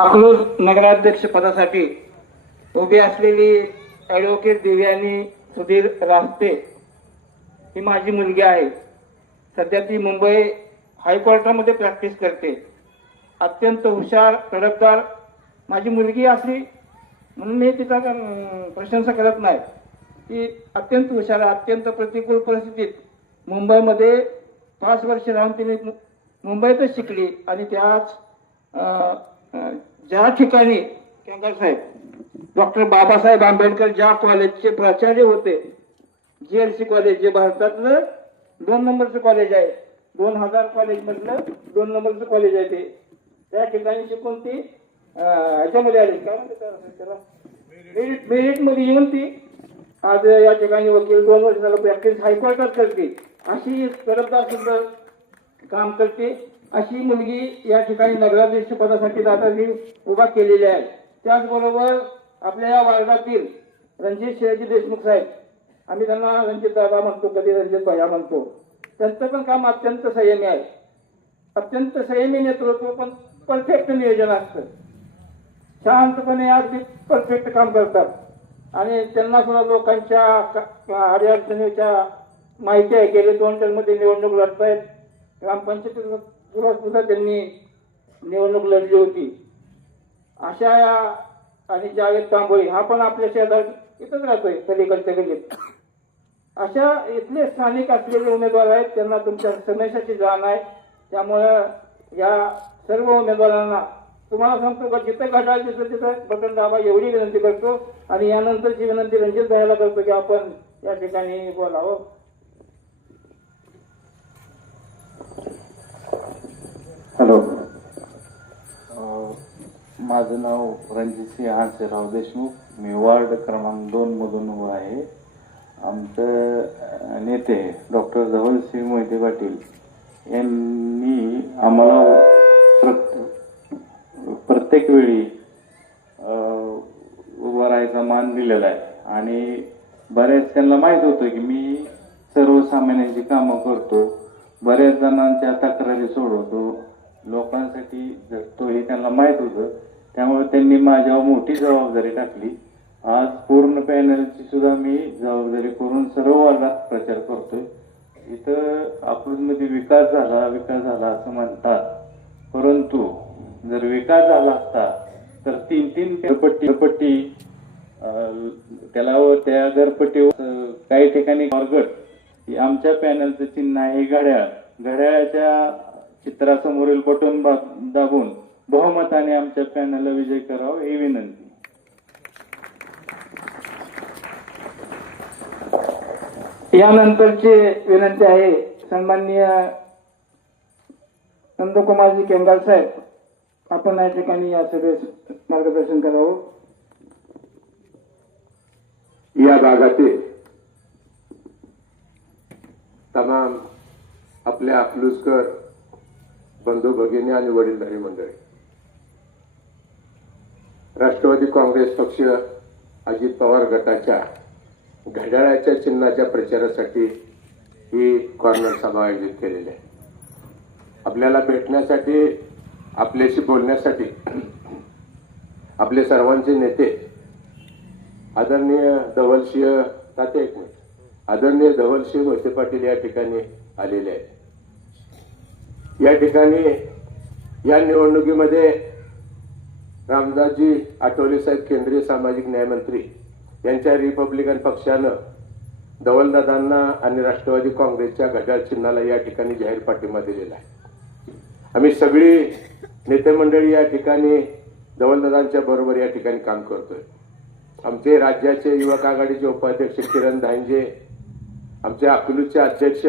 अकलूज नगराध्यक्ष पदासाठी उभी असलेली ॲडव्होकेट दिव्यानी सुधीर रास्ते ही माझी मुलगी आहे. सध्या ती मुंबई हायकोर्टामध्ये प्रॅक्टिस करते. अत्यंत हुशार तडफदार माझी मुलगी असली म्हणून मी तिचा प्रशंसा करत नाही. ती अत्यंत हुशार आहे अत्यंत प्रतिकूल परिस्थितीत मुंबईमध्ये पाच वर्ष राहून तिने मुंबईतच शिकली आणि त्याच ज्या ठिकाणी केंगार साहेब डॉक्टर बाबासाहेब आंबेडकर ज्या कॉलेजचे प्राचार्य होते जी एल सी कॉलेज जे भारतातलं दोन नंबरचं कॉलेज आहे दोन हजार कॉलेजमधलं दोन नंबरचं कॉलेज आहे ते. त्या ठिकाणी शिकून ती ह्याच्यामध्ये आली. काय म्हणते त्याला? मेरिट मेरिटमध्ये येऊन ती आज या ठिकाणी वकील दोन वर्ष झालं प्रॅक्टिस हायकोर्टात करते. अशी सरदार सुद्धा काम करते. अशी मुलगी या ठिकाणी नगराध्यक्ष पदासाठी दादाजी उभा केलेली आहे. त्याचबरोबर आपल्या या वार्डातील रणजित शिवाजी देशमुख साहेब आम्ही त्यांना रणजित दादा म्हणतो कधी रणजित भैया म्हणतो. त्यांचं पण काम अत्यंत संयमी आहे. अत्यंत संयमी नेतृत्व पण परफेक्ट नियोजन असतं. शांतपणे अगदी परफेक्ट काम करतात. आणि त्यांना सुद्धा लोकांच्या अडीअडचणीच्या माहिती आहे गेले दोन टर्ममध्ये निवडणूक लढतायत. ग्रामपंचायतीत सुद्धा सुद्धा त्यांनी निवडणूक लढली होती. अशा या आणि जावेद तांबोळी हा पण आपल्या शेजार इथंच राहतोय पलीकडच्या गल्लीत. अशा इथले स्थानिक असलेले उमेदवार आहेत त्यांना तुमच्या समेशाची जाण आहे. त्यामुळं या सर्व उमेदवारांना तुम्हाला सांगतो का जिथं घड्याळ दिसलं तिथं बटन दाबा एवढी विनंती करतो. आणि यानंतरची विनंती रणजित भायला करतो की आपण या ठिकाणी बोलावं. हॅलो. माझं नाव रणजित सिंह हांसेराव देशमुख. मी वार्ड क्रमांक दोन मधून आहे. आमचं नेते डॉक्टर धवलसिंह मोहिते पाटील यांनी आम्हाला प्रत्येक वेळी उभा राहायचा मान दिलेला आहे. आणि बऱ्याच त्यांना माहीत होतं की मी सर्वसामान्यांची कामं करतो. बऱ्याच जणांच्या तक्रारी सोडवतो. लोकांसाठी जर तो हे त्यांना माहीत होतं त्यामुळे त्यांनी माझ्यावर मोठी जबाबदारी टाकली. आज पूर्ण पॅनलची सुद्धा मी जबाबदारी करून सर्व वर्गात प्रचार करतोय. इथं अकलूजमध्ये विकास झाला विकास झाला असं म्हणतात. परंतु जर विकास झाला असता तर तीन तीन घरपट्टी घरपट्टी त्याला व त्या घरपट्टीवर काही ठिकाणी गट ही आमच्या पॅनलचं चिन्ह आहे घड्याळ. घड्याळाच्या चित्रासमोरील बटन दाबून बहुमताने आमच्या पॅनलला विजय करावा ही विनंती. यानंतरची विनंती आहे सन्माननीय नंदकुमारजी केंगाल साहेब आपण या ठिकाणी या सभेस मार्गदर्शन करावं. या भागातील तमाम आपल्या अकलूजकर बंधू भगिनी आणि वडीलधारी मंडळी. राष्ट्रवादी काँग्रेस पक्ष अजित पवार गटाच्या घड्याळाच्या चिन्हाच्या प्रचारासाठी ही कॉर्नर सभा आयोजित केलेली आहे. आपल्याला भेटण्यासाठी आपल्याशी बोलण्यासाठी आपले सर्वांचे नेते आदरणीय धवलसिंह ताते एक मिनिट. आदरणीय धवलसिंह मोहिते पाटील या ठिकाणी आलेले आहेत. या ठिकाणी या निवडणुकीमध्ये रामदासजी आठवले साहेब केंद्रीय सामाजिक न्यायमंत्री यांच्या रिपब्लिकन पक्षानं धवलदादांना आणि राष्ट्रवादी काँग्रेसच्या घड्याळ चिन्हाला या ठिकाणी जाहीर पाठिंबा दिलेला आहे. आम्ही सगळी नेते मंडळी या ठिकाणी धवलदादांच्या बरोबर या ठिकाणी काम करतोय. आमचे राज्याचे युवक आघाडीचे उपाध्यक्ष किरण धांजे आमचे अकलूचे अध्यक्ष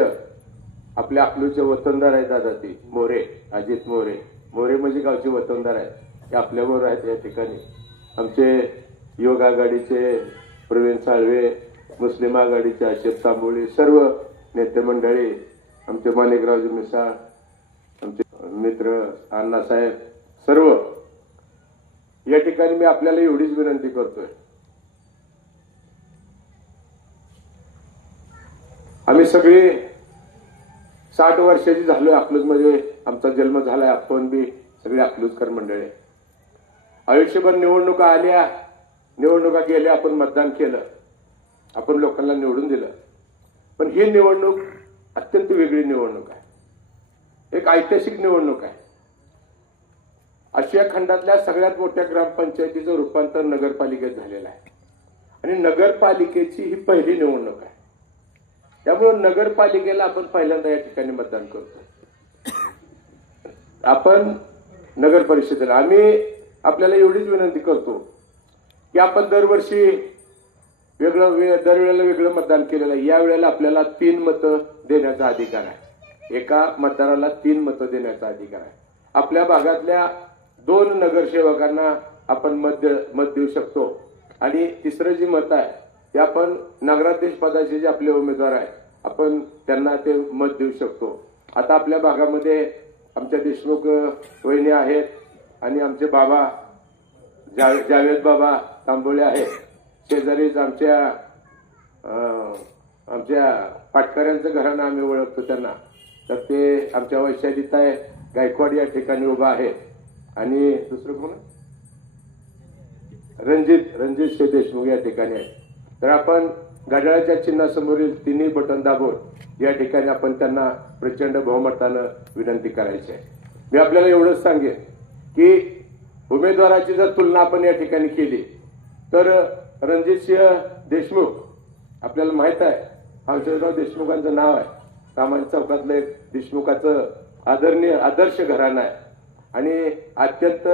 आपल्या अकलूजचे वतनदार आहेत दादा ती मोरे अजित मोरे. मोरे म्हणजे गावचे वतनदार आहेत. ते आपल्याबरोबर आहेत या ठिकाणी. आमचे योग आघाडीचे प्रवीण साळवे मुस्लिम आघाडीचे अशोक तांबोळी सर्व नेते मंडळी आमचे माणिकरावजी मिसाळ आमचे मित्र अण्णासाहेब सर्व. या ठिकाणी मी आपल्याला एवढीच विनंती करतोय. आम्ही सगळे साठ वर्षाची झालोय अकलूजमध्ये आमचा जन्म झालाय आपण बी सगळे अकलूजकर मंडळी. आयुष्यभर निवडणुका आल्या निवडणुका गेल्या आपण मतदान केलं. आपण लोकांना निवडून दिलं. पण ही निवडणूक अत्यंत वेगळी निवडणूक आहे. एक ऐतिहासिक निवडणूक आहे. आशिया खंडातल्या सगळ्यात मोठ्या ग्रामपंचायतीचं रूपांतर नगरपालिकेत झालेलं आहे. आणि नगरपालिकेची ही पहिली निवडणूक आहे. त्यामुळे नगरपालिकेला आपण पहिल्यांदा या ठिकाणी मतदान करतो. आपण नगर परिषदेला आम्ही आपल्याला एवढीच विनंती करतो की आपण दरवर्षी वेगळं वे दरवेळेला वेगळं मतदान केलेलं आहे. या वेळेला आपल्याला तीन मतं देण्याचा अधिकार आहे. एका मतदाराला तीन मतं देण्याचा अधिकार आहे. आपल्या भागातल्या दोन नगरसेवकांना आपण मत दे- मत देऊ शकतो. आणि तिसरं जी मत आहे ते आपण नगराध्यक्ष पदाचे जे आपले उमेदवार आहेत आपण त्यांना ते मत देऊ शकतो. आता आपल्या भागामध्ये आमच्या देशमुख वहिनी आहेत आणि आमचे बाबा जा- जावेद बाबा तांबोळे आहेत. शेजारीच आमच्या आमच्या पाटकऱ्यांचं घराणं आम्ही ओळखतो त्यांना. तर ते आमच्या वैशालीताई गायकवाड या ठिकाणी उभा आहे. आणि दुसरं कोण रणजित रणजित शे देशमुख या ठिकाणी आहे तर आपण घड्याळाच्या चिन्हासमोरील तिन्ही बटन दाबून या ठिकाणी आपण त्यांना प्रचंड बहुमतानं विनंती करायची आहे. मी आपल्याला एवढंच सांगेन की उमेदवाराची जर तुलना आपण या ठिकाणी केली तर रणजितसिंह देशमुख आपल्याला माहीत आहे हर्षदराव देशमुखांचं नाव आहे. रामायण चौकातलं एक देशमुखाचं आदरणीय आदर्श घराणं आहे. आणि अत्यंत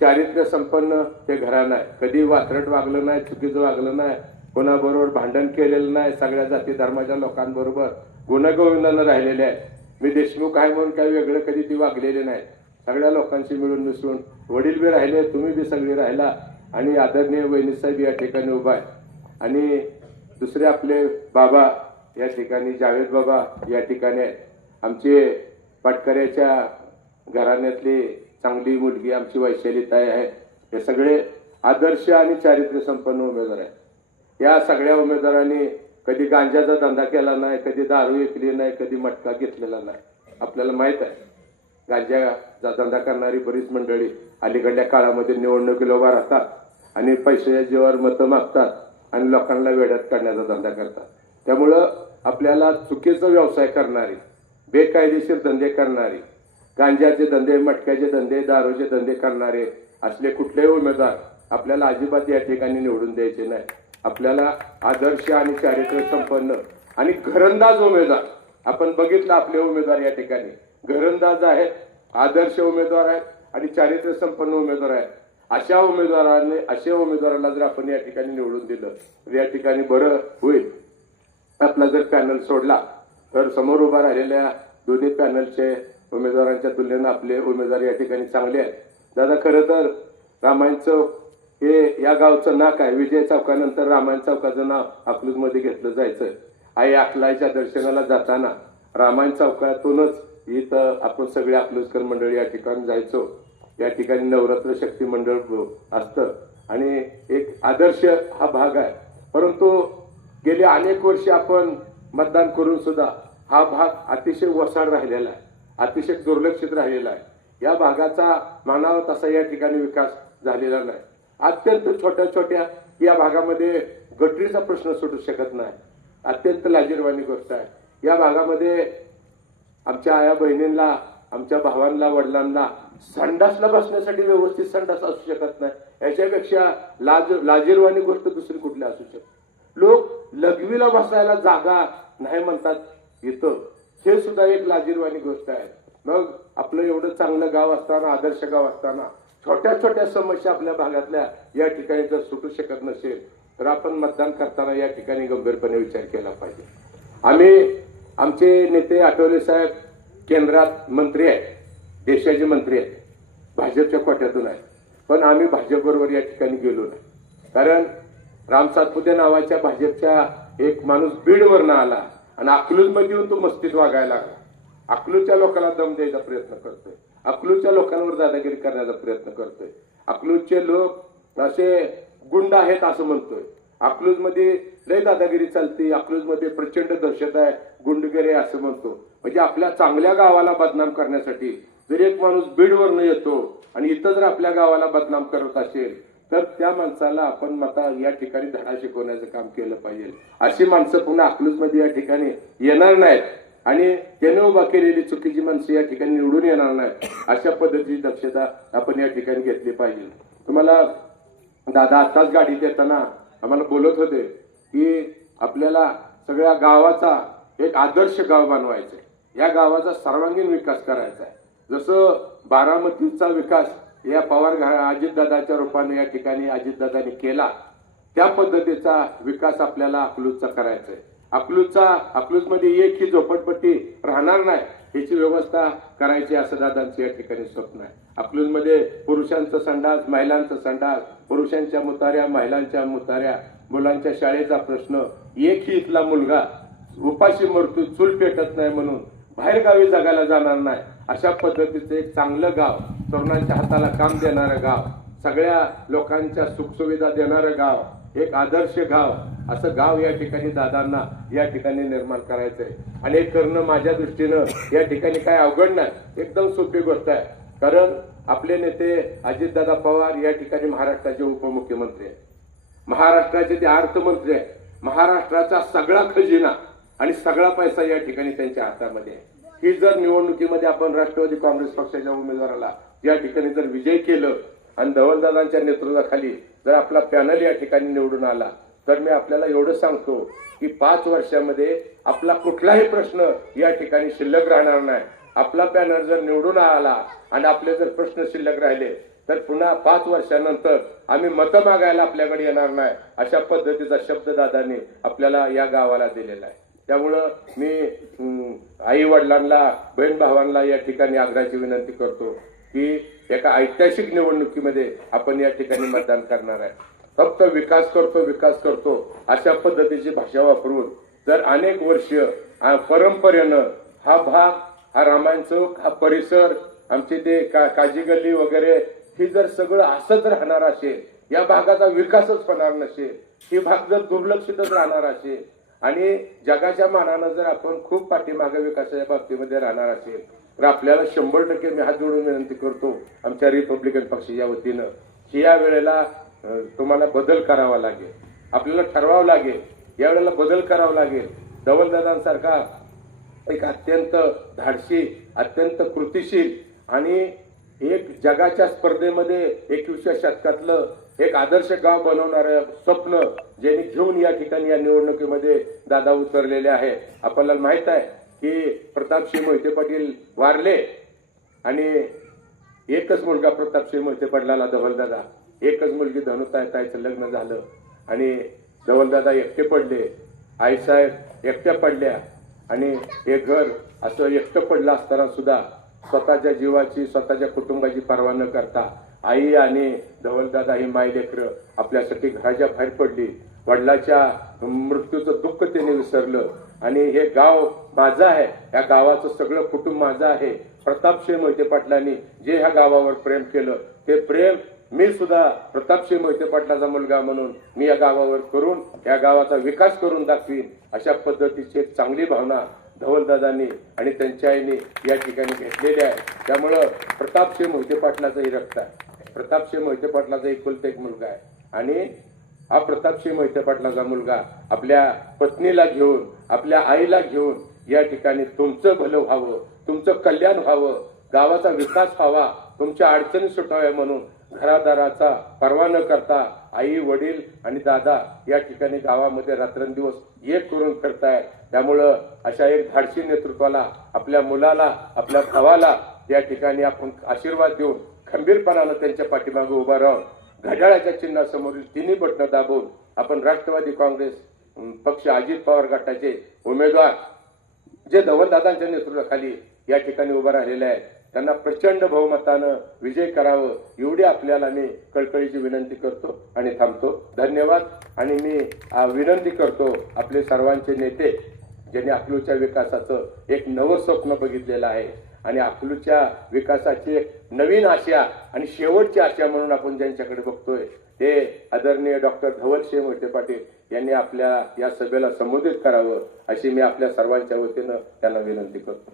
चारित्र्य संपन्न ते घराणं आहे. कधी वात्रट वागलं नाही चुकीचं वागलं नाही कोणाबरोबर भांडण केलेलं नाही सगळ्या जाती धर्माच्या लोकांबरोबर गुणगोविंदानं राहिलेले आहेत. मी देशमुख आहे म्हणून काही वेगळं कधी ती वागलेले नाही. सगळ्या लोकांशी मिळून मिसळून वडील बी राहिले तुम्ही बी सगळे राहिला आणि आदरणीय वहिनीसाहेब या ठिकाणी उभा आहे. आणि दुसरे आपले बाबा या ठिकाणी जावेद बाबा या ठिकाणी आहेत. आमचे पाटकऱ्याच्या घराण्यातली चांगली मुलगी आमची वैशालीताई आहे हे सगळे आदर्श आणि चारित्र्य संपन्न उमेदवार आहेत. या सगळ्या उमेदवारांनी कधी गांजाचा धंदा केला नाही कधी दारू विकली नाही कधी मटका घेतलेला नाही. आपल्याला माहीत आहे गांजाचा धंदा करणारी बरीच मंडळी अलीकडल्या काळामध्ये निवडणुकीला उभा राहतात आणि पैशाच्या जीवावर मतं मागतात आणि लोकांना वेड्यात काढण्याचा धंदा करतात. त्यामुळं आपल्याला चुकीचा व्यवसाय करणारी बेकायदेशीर धंदे करणारी गांजाचे धंदे मटक्याचे धंदे दारूचे धंदे करणारे असले कुठलेही उमेदवार आपल्याला अजिबात या ठिकाणी निवडून द्यायचे नाही. आपल्याला आदर्श आणि चारित्र्य संपन्न आणि घरंदाज उमेदवार आपण बघितलं आपले उमेदवार या ठिकाणी. घरंदाज आहेत आदर्श उमेदवार आहेत आणि चारित्र्य संपन्न उमेदवार आहेत. अशा उमेदवाराने अशा उमेदवाराला जर आपण या ठिकाणी निवडून दिलं तर या ठिकाणी बरं होईल. आपला जर पॅनल सोडला तर समोर उभा राहिलेल्या दोन्ही पॅनलचे उमेदवारांच्या तुलनेनं आपले उमेदवार या ठिकाणी चांगले आहेत. दादा खरं तर रामायण चौक हे या गावचं नाक आहे. विजय चौकानंतर रामायण चौकाचं नाव अकलूजमध्ये घेतलं जायचं. आई अकलाईच्या दर्शनाला जाताना रामायण चौकातूनच इथं आपण सगळे अकलूजकर मंडळ या ठिकाणी जायचो. या ठिकाणी नवरात्र शक्ती मंडळ असतं. आणि एक आदर्श हा भाग आहे. परंतु गेली अनेक वर्षे आपण मतदान करून सुद्धा हा भाग अतिशय वसाड राहिलेला आहे. अतिशय दुर्लक्षित राहिलेला आहे. या भागाचा मानावा तसा या ठिकाणी विकास झालेला नाही. अत्यंत छोट्या छोट्या या भागामध्ये गटरीचा प्रश्न सुटू शकत नाही. अत्यंत लाजीरवाणी गोष्ट आहे. या भागामध्ये आमच्या आया बहिणींना आमच्या भावांना वडिलांना संडासला बसण्यासाठी व्यवस्थित संडास असू शकत नाही. याच्यापेक्षा लाज लाजीरवाणी गोष्ट दुसरी कुठली असू शकते? लोक लघवीला बसायला जागा नाही म्हणतात इथं. हे सुद्धा एक लाजीरवाणी गोष्ट आहे. मग आपलं एवढं चांगलं गाव असताना आदर्श गाव असताना छोट्या छोट्या समस्या आपल्या भागातल्या या ठिकाणी जर सुटू शकत नसेल तर आपण मतदान करताना या ठिकाणी गंभीरपणे विचार केला पाहिजे. आम्ही आमचे नेते आठवले साहेब केंद्रात मंत्री आहेत देशाचे मंत्री आहेत भाजपच्या कोट्यातून आहेत. पण आम्ही भाजपबरोबर या ठिकाणी गेलो नाही. कारण राम सातपुते नावाच्या भाजपच्या एक माणूस बीडवरनं आला आणि अकलूजमध्ये येऊन तो मस्तीत वागायला लागला. अकलूजच्या लोकांना दम द्यायचा प्रयत्न करतोय. अकलूजच्या लोकांवर दादागिरी करण्याचा प्रयत्न करतोय. अकलूजचे लोक असे गुंड आहेत असं म्हणतोय. अकलूजमध्ये लय दादागिरी चालते अकलूजमध्ये प्रचंड दहशत आहे गुंडगिरी असं म्हणतो. म्हणजे आपल्या चांगल्या गावाला बदनाम करण्यासाठी जर एक माणूस बीडवरनं येतो आणि इथं जर आपल्या गावाला बदनाम करत असेल तर त्या माणसाला आपण आता या ठिकाणी धडा शिकवण्याचं काम केलं पाहिजे. अशी माणसं पुन्हा अकलूजमध्ये या ठिकाणी येणार नाहीत. आणि त्याने उभा केलेली चुकीची माणसं या ठिकाणी निवडून येणार नाहीत. अशा पद्धतीची दक्षता आपण या ठिकाणी घेतली पाहिजे. तुम्हाला दादा आत्ताच गाडीत येताना आम्हाला बोलत होते की आपल्याला सगळ्या गावाचा एक आदर्श गाव बनवायचा आहे या गावाचा सर्वांगीण विकास करायचा आहे जसं बारामतीचा विकास या पवार अजितदादाच्या रूपाने या ठिकाणी अजितदादांनी केला त्या पद्धतीचा विकास आपल्याला अकलूजचा करायचा आहे अकलूजचा अकलूजमध्ये एक ही झोपडपट्टी राहणार नाही याची व्यवस्था करायची असं दादांचं या ठिकाणी स्वप्न आहे. अकलूजमध्ये पुरुषांचा संडास महिलांचं संडास पुरुषांच्या मुताऱ्या महिलांच्या मुताऱ्या मुलांच्या शाळेचा प्रश्न एकही इथला मुलगा उपाशी मृत्यू चूल पेटत नाही म्हणून बाहेर गावी जगायला जाणार नाही अशा पद्धतीचं एक चांगलं गाव तरुणांच्या हाताला काम देणारं गाव सगळ्या लोकांच्या सुखसुविधा देणारं गाव एक आदर्श गाव असं गाव या ठिकाणी दादांना या ठिकाणी निर्माण करायचंय. आणि हे करणं माझ्या दृष्टीनं या ठिकाणी काय अवघड नाही एकदम सोपी गोष्ट आहे. कारण आपले नेते अजितदादा पवार या ठिकाणी महाराष्ट्राचे उपमुख्यमंत्री आहेत. महाराष्ट्राचे ते अर्थमंत्री आहेत. महाराष्ट्राचा सगळा खजिना आणि सगळा पैसा या ठिकाणी त्यांच्या हातामध्ये आहे. ही जर निवडणुकीमध्ये आपण राष्ट्रवादी काँग्रेस पक्षाच्या उमेदवाराला या ठिकाणी जर विजय केलं आणि धवलदादांच्या नेतृत्वाखाली जर आपला पॅनल या ठिकाणी निवडून आला तर मी आपल्याला एवढं सांगतो की पाच वर्षामध्ये आपला कुठलाही प्रश्न या ठिकाणी शिल्लक राहणार नाही. आपला पॅनल जर निवडून आला आणि आपले जर प्रश्न शिल्लक राहिले तर पुन्हा पाच वर्षानंतर आम्ही मतं मागायला आपल्याकडे येणार नाही अशा पद्धतीचा शब्द दादांनी आपल्याला या गावाला दिलेला आहे. त्यामुळं मी आई वडिलांना बहीण भावांना या ठिकाणी आग्रहाची विनंती करतो. की एका ऐतिहासिक निवडणुकीमध्ये आपण या ठिकाणी मतदान करणार आहे. फक्त विकास करतो विकास करतो अशा पद्धतीची भाषा वापरून जर अनेक वर्ष परंपरेनं हा भाग हा रामायण चौक हा परिसर आमचे ते का काजी गल्ली वगैरे ही जर सगळं असंच राहणार असेल या भागाचा विकासच होणार नसेल ही भाग जर दुर्लक्षितच राहणार असेल आणि जगाच्या मानानं जर आपण खूप पाठीमागे विकासाच्या बाबतीमध्ये राहणार असेल तर आपल्याला शंभर टक्के मी हात जोडून विनंती करतो आमच्या रिपब्लिकन पक्षाच्या वतीनं की या वेळेला तुम्हाला बदल करावा लागेल. आपल्याला ठरवावं लागेल. यावेळेला बदल करावा लागेल. धवलदादांसारखा एक अत्यंत धाडशी अत्यंत कृतिशील आणि एक जगाच्या स्पर्धेमध्ये एकविसव्या शतकातलं एक आदर्श गाव बनवणारं स्वप्न ज्यांनी घेऊन या ठिकाणी या निवडणुकीमध्ये दादा उतरलेले आहे आपल्याला माहीत आहे की प्रतापसिंह मोहिते पाटील वारले आणि एकच मुलगा प्रतापसिंह मोहिते पाटलाला धवलदादा एकच मुलगी धनुतायतायचं लग्न झालं आणि धवलदादा एकटे पडले आईसाहेब एकट्या पडल्या आणि हे घर असं एकटं पडलं असताना सुद्धा स्वतःच्या जीवाची स्वतःच्या कुटुंबाची पर्वा न करता आई आणि धवलदादा ही मायलेकरं आपल्यासाठी घराच्या बाहेर पडली. वडिलाच्या मृत्यूचं दुःख त्याने विसरलं आणि हे गाव माझं आहे. या गावाचं सगळं कुटुंब माझं आहे. प्रतापसिंह मोहिते पाटलांनी जे ह्या गावावर प्रेम केलं ते प्रेम मी सुद्धा प्रतापसिंह मोहिते पाटलाचा मुलगा म्हणून मी या गावावर करून या गावाचा विकास करून दाखवीन अशा पद्धतीची एक चांगली भावना धवलदादांनी आणि त्यांच्या आईने या ठिकाणी घेतलेली आहे. त्यामुळं प्रतापसिंह मोहिते पाटलाचाही रक्त आहे. प्रतापसिंह मोहिते पाटलाचा एकुलता एक मुलगा आहे. आणि हा प्रतापसिंह मोहिते पाटलाचा मुलगा आपल्या पत्नीला घेऊन आपल्या आईला घेऊन या ठिकाणी तुमचं भलं व्हावं तुमचं कल्याण व्हावं गावाचा विकास व्हावा तुमच्या अडचणी सुटाव्या म्हणून घरादाराचा पर्वा न करता आई वडील आणि दादा या ठिकाणी गावामध्ये रात्रंदिवस एक करून करतायत त्यामुळं अशा एक धाडसी नेतृत्वाला आपल्या मुलाला आपल्या भावाला या ठिकाणी आपण आशीर्वाद देऊन खंबीरपणानं त्यांच्या पाठीमागे उभा राहून घड्याळाच्या चिन्हासमोरील तिन्ही बटणं दाबून आपण राष्ट्रवादी काँग्रेस पक्ष अजित पवार गटाचे उमेदवार जे धवलदादांच्या नेतृत्वाखाली या ठिकाणी उभं राहिलेले आहेत त्यांना प्रचंड बहुमतानं विजय करावं एवढी आपल्याला मी कळकळीची विनंती करतो आणि थांबतो. धन्यवाद. आणि मी विनंती करतो आपले सर्वांचे नेते ज्यांनी अकलूच्या विकासाचं एक नवं स्वप्न बघितलेलं आहे. आणि अकलूच्या विकासाची एक नवीन आशा आणि शेवटची आशा म्हणून आपण ज्यांच्याकडे बघतोय ते आदरणीय डॉक्टर धवलसिंह मोहिते पाटील यांनी आपल्या या सभेला संबोधित करावं अशी मी आपल्या सर्वांच्या वतीनं त्यांना विनंती करतो.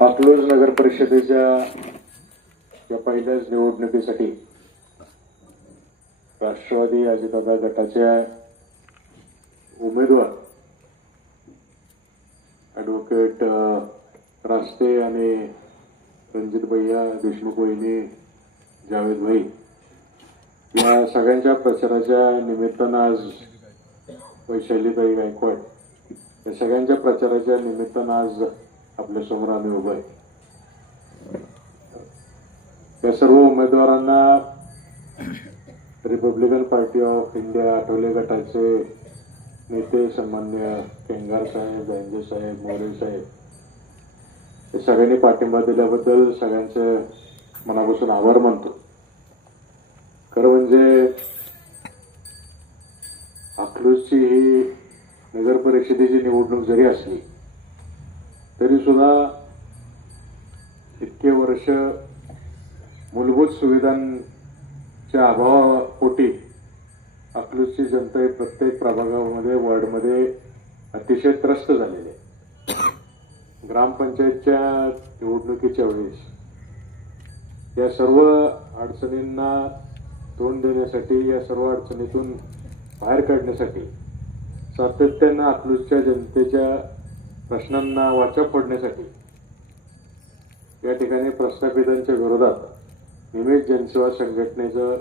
अकलोज नगर परिषदेच्या या पहिल्याच निवडणुकीसाठी राष्ट्रवादी अजितदादा गटाच्या उमेदवार ॲडव्होकेट रास्ते आणि रणजित भैया देशमुख वहिनी जावेद भाई या सगळ्यांच्या प्रचाराच्या निमित्तानं आज वैशालीबाई गायकवाड या सगळ्यांच्या प्रचाराच्या निमित्तानं आज आपल्यासमोर आम्ही उभं आहे. या सर्व उमेदवारांना Republican party of India Athawale गटाचे नेते सन्मान्य केंगार साहेब गांजे साहेब मोरे साहेब हे सगळ्यांनी पाठिंबा दिल्याबद्दल सगळ्यांचे मनापासून आभार मानतो. निवडणूक जरी असली तरी सुद्धा इतके वर्ष मूलभूत सुविधांच्या अभावापोटी अकलूजची जनता ही प्रत्येक प्रभागामध्ये वॉर्डमध्ये अतिशय त्रस्त झालेली आहे. ग्रामपंचायतच्या निवडणुकीच्या वेळेस या सर्व अडचणींना तोंड देण्यासाठी या सर्व अडचणीतून बाहेर काढण्यासाठी सातत्यानं अकलूजच्या जनतेच्या प्रश्नांना वाचा फोडण्यासाठी या ठिकाणी प्रस्थापितांच्या विरोधात निमित जनसेवा संघटनेचा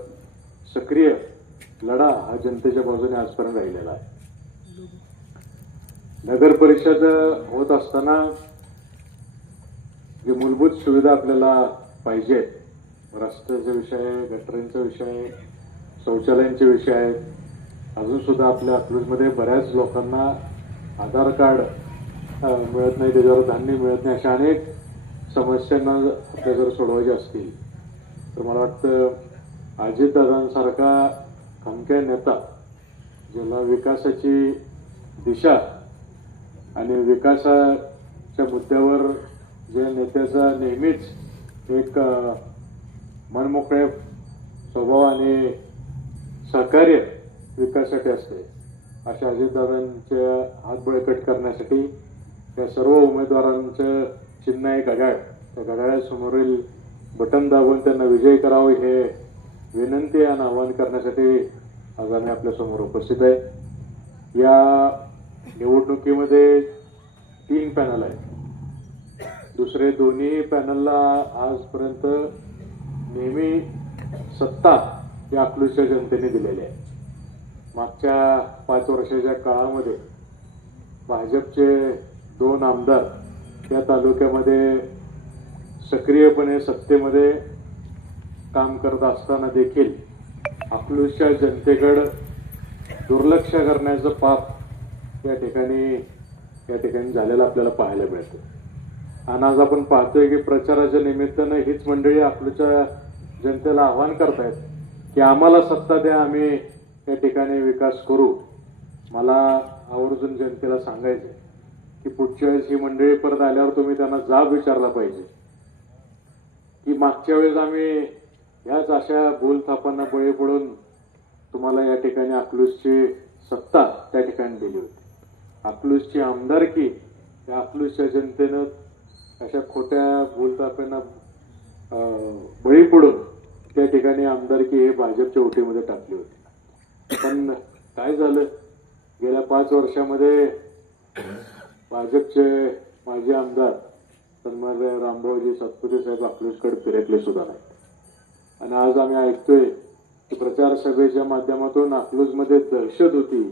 सक्रिय लढा हा जनतेच्या बाजूने आजपर्यंत राहिलेला आहे. नगर परिषद होत असताना जे मूलभूत सुविधा आपल्याला पाहिजेत रस्त्याचे विषय गटरांचा गटरींचा विषय आहे शौचालयांचे विषय आहेत अजून सुद्धा आपल्या अकलूजमध्ये बऱ्याच लोकांना आधार कार्ड मिळत नाही त्याच्यावर धान्य मिळत नाही अशा अनेक समस्यांना आपल्या जर सोडवायच्या असतील. तर मला वाटतं अजितदादांसारखा खमक्या नेता ज्याला विकासाची दिशा आणि विकासाच्या मुद्द्यावर जे नेत्याचा नेहमीच एक मनमोकळे स्वभाव आणि सहकार्य विकासासाठी असते. अशा अजितदादांच्या हात बळकट करण्यासाठी त्या सर्व उमेदवारांचं चिन्ह आहे घड्याळ त्या घड्याळासमोरील बटन दाबून त्यांना विजयी करावं हे विनंती आणि आवाहन करण्यासाठी आज आम्ही आपल्यासमोर उपस्थित आहे. या निवडणुकीमध्ये तीन पॅनल आहेत. दुसरे दोन्ही पॅनलला आजपर्यंत नेहमी सत्ता या अकलूजच्या जनतेने दिलेली आहे. मागच्या पाच वर्षाच्या काळामध्ये भाजपचे दोन आमदार या तालुक्यामध्ये सक्रियपणे सत्तेमध्ये काम करत असताना देखील अकलूजच्या जनतेकडं दुर्लक्ष करण्याचं पाप या ठिकाणी या ठिकाणी झालेलं आपल्याला पाहायला मिळतं. आणि आज आपण पाहतोय की प्रचाराच्या निमित्तानं हीच मंडळी आपलूच्या जनतेला आव्हान करतायत की आम्हाला सत्ता द्या आम्ही त्या ठिकाणी विकास करू मला आवर्जून जनतेला सांगायचं की पुढच्या वेळेस ही मंडळी परत आल्यावर तुम्ही त्यांना जाब विचारला पाहिजे. की मागच्या वेळेस आम्ही ह्याच अशा बोलथापांना बळी पडून तुम्हाला या ठिकाणी अकलूसची सत्ता त्या ठिकाणी दिली होती. अकलूसची आमदारकी या अकलूसच्या जनतेनं अशा खोट्या बोलतापांना बळी पडून त्या ठिकाणी आमदारकी हे भाजपच्या ओटीमध्ये टाकली होती. पण काय झालं? गेल्या पाच वर्षामध्ये भाजपचे माजी आमदार सन्मान्य रामभाऊजी सातपुते साहेब अकलेशकडे फिरकले सुद्धा नाहीत. आणि आज आम्ही ऐकतोय की प्रचार सभेच्या माध्यमातून अकलूजमध्ये दहशत होती.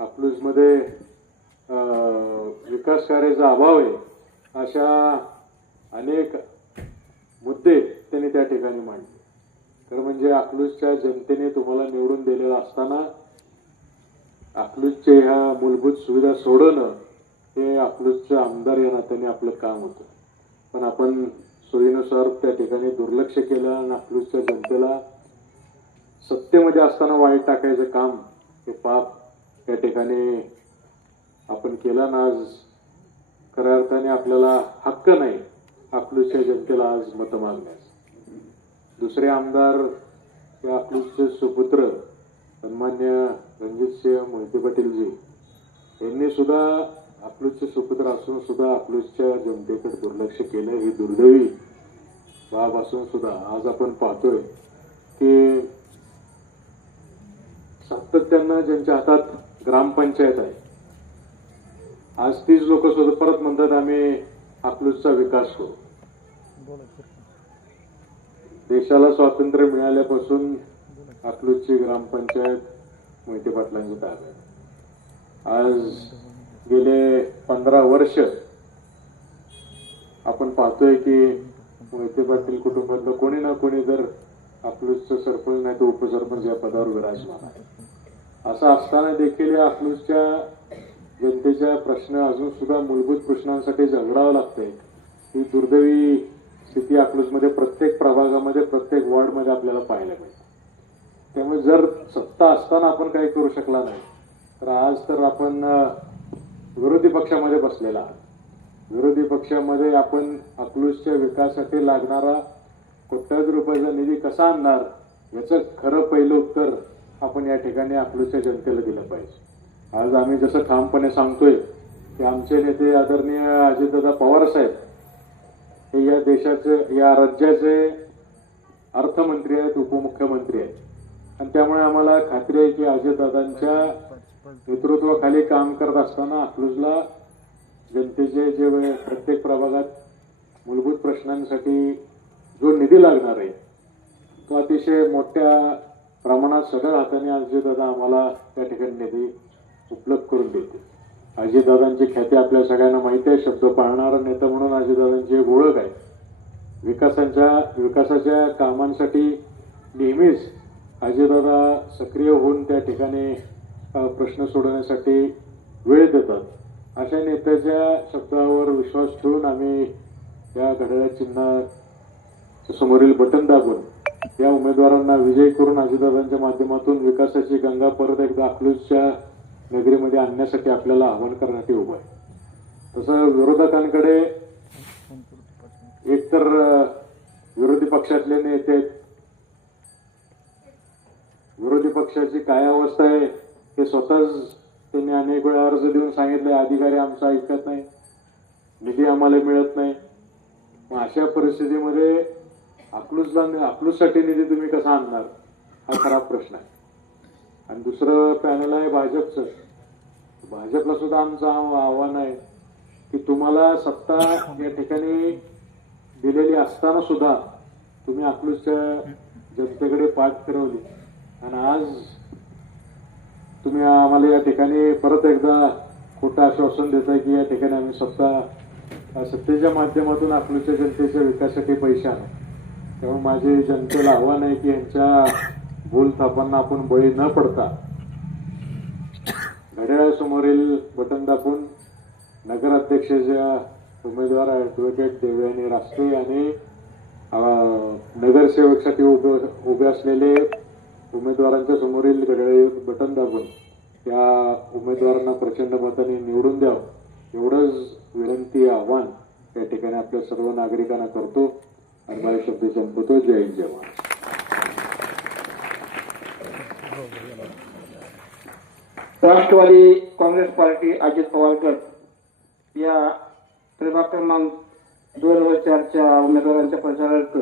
अकलूजमध्ये विकास कार्याचा अभाव आहे अशा अनेक मुद्दे त्यांनी त्या ठिकाणी मांडले. तर म्हणजे अकलूजच्या जनतेने तुम्हाला निवडून दिलेलं असताना अकलूजचे ह्या मूलभूत सुविधा सोडवणं हे अकलूजचं आमदार या नात्याने आपलं काम होतं. पण आपण सोयीनुसार त्या ठिकाणी दुर्लक्ष केलं आणि अकलूजच्या जनतेला सत्तेमध्ये असताना वाईट टाकायचं काम हे पाप त्या ठिकाणी आपण केलं ना आज खऱ्या अर्थाने आपल्याला हक्क नाही अकलूजच्या जनतेला आज मतं मागण्यास दुसरे आमदार हे अकलूजचे सुपुत्र सन्मान्य रणजितसिंह मोहिते पाटीलजी यांनी सुद्धा अकलूजचे सुपुत्र असून सुद्धा अकलूजच्या जनतेकडे दुर्लक्ष केलं. ही दुर्दैवी बाब असून सुद्धा आज आपण पाहतोय की सातत्यानं ज्यांच्या हातात ग्रामपंचायत आहे आज तीच लोक सुद्धा परत म्हणतात आम्ही अकलूजचा विकास करू. देशाला स्वातंत्र्य मिळाल्यापासून अकलूजची ग्रामपंचायत मोहिते पाटलांची ताब्यात आज गेले पंधरा वर्ष आपण पाहतोय की मोहिते पाटील कुटुंबातलं कोणी ना कोणी जर अकलूजचं सरपंच नाही तर उपसरपंच या पदावर विराजमान आहे. असं असताना देखील या अकलूजच्या जनतेच्या प्रश्न अजून सुद्धा मूलभूत प्रश्नांसाठी झगडावं लागतंय. ही दुर्दैवी सिटी अकलूजमध्ये प्रत्येक प्रभागामध्ये प्रत्येक वॉर्डमध्ये आपल्याला पाहायला मिळते. त्यामुळे जर सत्ता असताना आपण काही करू शकला नाही तर आज तर आपण विरोधी पक्षामध्ये बसलेला आहात. विरोधी पक्षामध्ये आपण अकलूजच्या विकासासाठी लागणारा कोट्यावधी रुपयाचा निधी कसा आणणार याचं खरं पहिलं उत्तर आपण या ठिकाणी अकलूजच्या जनतेला दिलं पाहिजे. आज आम्ही जसं ठामपणे सांगतोय की आमचे नेते आदरणीय अजितदादा पवार साहेब हे या देशाचे या राज्याचे अर्थमंत्री आहेत उपमुख्यमंत्री आहेत. आणि त्यामुळे आम्हाला खात्री आहे की अजयदादांच्या नेतृत्वाखाली काम करत असताना अकलूजला जनतेचे जे प्रत्येक प्रभागात मूलभूत प्रश्नांसाठी जो निधी लागणार आहे तो अतिशय मोठ्या प्रमाणात सगळ्या हाताने अजयदादा आम्हाला त्या ठिकाणी निधी उपलब्ध करून देतील. अजितदादांची ख्याती आपल्या सगळ्यांना माहिती आहे शब्द पाळणारा नेता म्हणून अजितदादांची एक ओळख आहे. विकासाच्या विकासाच्या कामांसाठी नेहमीच अजितदादा सक्रिय होऊन त्या ठिकाणी प्रश्न सोडवण्यासाठी वेळ देतात. अशा नेत्याच्या शब्दावर विश्वास ठेवून आम्ही या घड्याळ चिन्ह समोरील बटन दाबून या उमेदवारांना विजयी करून अजितदादांच्या माध्यमातून विकासाची गंगा परत एकदा अकलूजच्या नगरीमध्ये आणण्यासाठी आपल्याला आव्हान करण्यात उभं आहे. तसं विरोधकांकडे एकतर विरोधी पक्षातले नेते आहेत. विरोधी पक्षाची काय अवस्था आहे हे स्वतःच त्यांनी अनेक वेळा अर्ज देऊन सांगितले अधिकारी आमचा ऐकत नाही निधी आम्हाला मिळत नाही. मग अशा परिस्थितीमध्ये अकलूजला अकलूजसाठी निधी तुम्ही कसा आणणार? हा खराब प्रश्न आहे. आणि दुसरं पॅनल आहे भाजपचं. भाजपला सुद्धा आमचं आव्हान आहे की तुम्हाला सत्ता या ठिकाणी दिलेली असताना सुद्धा तुम्ही अकलूजच्या जनतेकडे पाठ फिरवली. आणि आज तुम्ही आम्हाला या ठिकाणी परत एकदा खोटं आश्वासन देताय की या ठिकाणी आम्ही सत्ता सत्तेच्या माध्यमातून अकलूजच्या जनतेच्या विकासासाठी पैसे आणू. त्यामुळे माझे जनतेला आव्हान आहे की यांच्या बोलथापांना आपण बळी न पडता घड्याळासमोरील बटन दाबून नगराध्यक्षाच्या उमेदवार ऍडव्होकेट देवयानी राष्ट्रे आणि नगरसेवकसाठी उभे उभे असलेले उमेदवारांच्या समोरील घड्याळी बटन दाबून त्या उमेदवारांना प्रचंड मताने निवडून द्यावं एवढंच विनंती आव्हान या ठिकाणी आपल्या सर्व नागरिकांना करतो. आणि माझे शब्द संपवतो. जय जवान जय महाराष्ट्र राष्ट्रवादी काँग्रेस पार्टी अजित पवार गट या प्रभाग क्रमांक दोन व चारच्या उमेदवारांच्या प्रचारार्थ